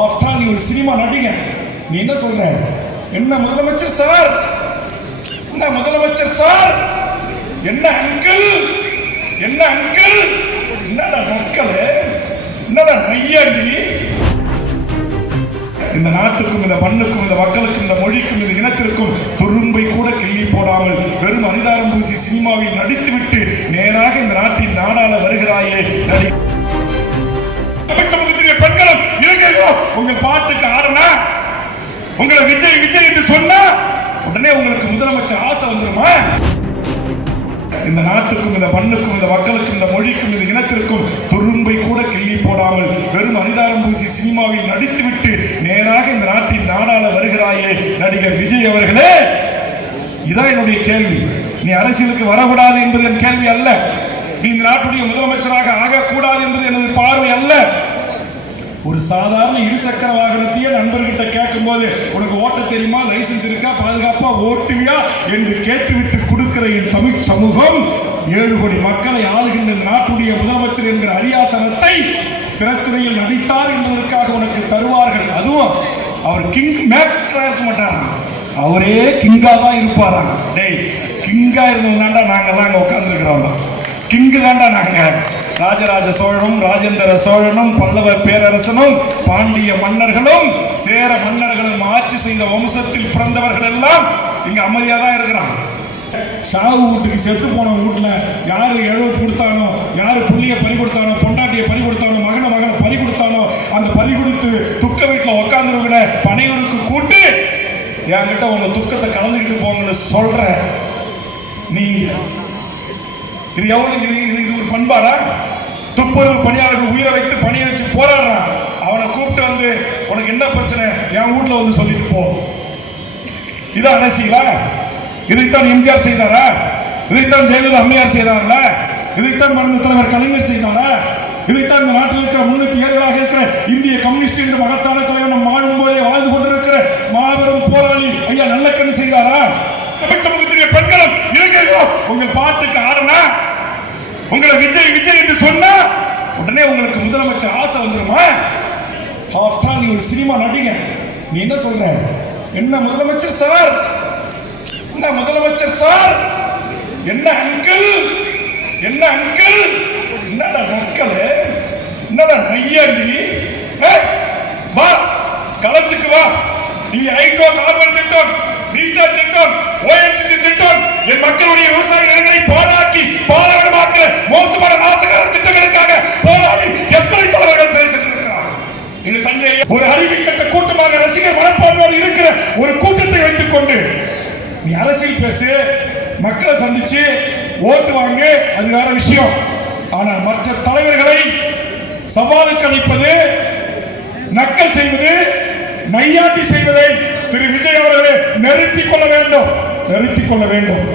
After all நீ ஒரு cinema நடிகை, நீ என்ன சொல்ற? என்ன முதலமைச்சர் சார், என்ன முதலமைச்சர் சார், என்ன அங்கிள், என்ன அங்கிள், என்னடா மக்கள், என்னடா நையாண்டி? இந்த நாட்டுக்கும் இந்த மண்ணுக்கும் இந்த மக்களுக்கும் இந்த மொழிக்கும் இந்த இனத்திற்கும் துரும்பை கூட கிள்ளி போடாமல் வெறும் அரிதாரம் பூசி சினிமாவில் நடித்துவிட்டு நேராக இந்த நாட்டின் நாடாள வருகிறாயே நடி. பெண்களும் இளைஞர்களும் உங்கள் பாட்டுக்கு ஆடனா, உங்களை விஜய் விஜய் என்று சொன்னா உடனே உங்களுக்கு முதலமைச்சர் ஆசை வந்துருமா? இந்த நாட்டுக்கும் இந்த மண்ணுக்கும் இந்த மக்களுக்கும் இந்த மொழிக்கும் இந்த இனத்திற்கும் துரும்பை கூட கிள்ளி போடாமல் வெறும் அரிதாரம் பூசி சினிமாவில் நடித்துவிட்டு நேராக இந்த நாட்டின் நாடாள வருகிறாயே நடிகர் விஜய் அவர்களே, இதான் என்னுடைய கேள்வி. நீ அரசியலுக்கு வரக்கூடாது என்பது என் கேள்வி அல்ல. நீ இந்த நாட்டுடைய முதலமைச்சராக ஆகக்கூடாது என்பது எனது பார்வை அல்ல. ஒரு சாதாரண இருசக்கர வாகனத்தையே நண்பர்கிட்ட கேட்கும் போது உனக்கு ஓட்ட தெரியுமா, லைசன்ஸ் இருக்கா, பாதுகாப்பா ஓட்டுவியா என்று கேட்டுவிட்டு கொடுக்கிற என் தமிழ் சமூகம் 7 கோடி மக்களை ஆளுகின்ற இந்த நாட்டுடைய முதலமைச்சர் என்கிற அரியாசனத்தை பிரச்சனையில் நடித்தார் என்பதற்காக உனக்கு தருவார்கள். அதுவும் அவர் கிங் மேக்கரா இருக்க மாட்டாரா, அவரே கிங்கா தான் இருப்பாரா? டேய், கிங்கா இருந்தோம்தாண்டா நாங்கெல்லாம் அங்க உட்கார்ந்து இருக்கிறோம். கிங்கு தாண்டா நாங்க. ராஜராஜ சோழனும் ராஜேந்திர சோழனும் பல்லவ பேரரசனும் பாண்டிய மன்னர்களும் சேர மன்னர்களும் ஆட்சி செய்த வம்சத்தில் பிறந்தவர்கள் எல்லாம் இங்க அமைதியா தான் இருக்கிறான். சாவு வீட்டுக்கு செத்து போன வீட்டுல யாரு எழுவு கொடுத்தானோ, யாரு புள்ளிய பறி கொடுத்தானோ, பொண்டாட்டிய பறி கொடுத்தானோ, மகனை பறி கொடுத்தானோ, அந்த பறி கொடுத்து துக்க வீட்டுல உட்கார்ந்துருக்கிற பனையூருக்கு கூட்டு என்கிட்ட உங்க துக்கத்தை கலந்துக்கிட்டு போங்கன்னு சொல்ற நீங்க, இது எவ்வளவு இது ஒரு பண்பாடா? துப்புரவு பணியாளர்கள் உயிரை வைத்து பணியை வச்சு போராடுறான், அவனை கூப்பிட்டு வந்து உனக்கு என்ன பிரச்சனை என் வீட்டுல வந்து சொல்லிட்டு போ. இதான் அரசியலா? இதைத்தான் எம்ஜிஆர் செய்தாரா? இதைத்தான் ஜெயலலிதா அம்மையார் செய்தார்ல? இதைத்தான் மறைந்த தலைவர் கலைஞர் செய்தாரா? இதைத்தான் இந்த நாட்டில் இருக்கிற 307 இருக்கிற இந்திய கம்யூனிஸ்ட் என்ற மகத்தான தலைவர் நம் வாழும் போதே வாழ்ந்து கொண்டிருக்கிற மாபெரும் போராளி ஐயா நல்லக்கண்ணு செய்தாரா? பெண்களும் இளைஞர்களும் உங்கள் பாட்டுக்கு ஆடனா, உங்களை விஜய் விஜய் என்று சொன்னா உடனே உங்களுக்கு முதலமைச்சர் ஆசை வந்துருமா? ஆஃப்டர் ஆல் நீ ஒரு சினிமா நடிகை, நீ என்ன சொல்ற? என்ன முதலமைச்சர் சார், என்ன முதலமைச்சர் சார், என்ன அங்கிள், என்ன அங்கிள், என்னடா மக்கள், என்னடா நையாண்டி? வா களத்துக்கு வா. நீங்க ஐகோ கார்பன் திட்டம், ரீசார்ஜ் திட்டம், ஓஎன்ஜிசி திட்டம், என் மக்களுடைய விவசாய நிலங்களை பாழாக்கி பாலைவனமாக்க மோசமான நாசகர திட்டங்களுக்காக போராடி எத்தனை தலைவர்கள் செய்திருக்கிறார். இந்த தஞ்சை ஒரு அறிவிக்கட்ட கூட்டமாக ரசிகர் மனப்பான்மையோடு இருக்கிற ஒரு கூட்டத்தை வைத்துக் கொண்டு நீ அரசியல் பேசு, மக்களை சந்திச்சு ஓட்டு வாங்க, அது வேற விஷயம். ஆனால் மற்ற தலைவர்களை சவாலுக்கு அளிப்பது, நக்கல் செய்வது, நையாண்டி செய்வதை திரு விஜய் அவர்களே நிறுத்திக் கொள்ள வேண்டும், நிறுத்திக் கொள்ள வேண்டும்.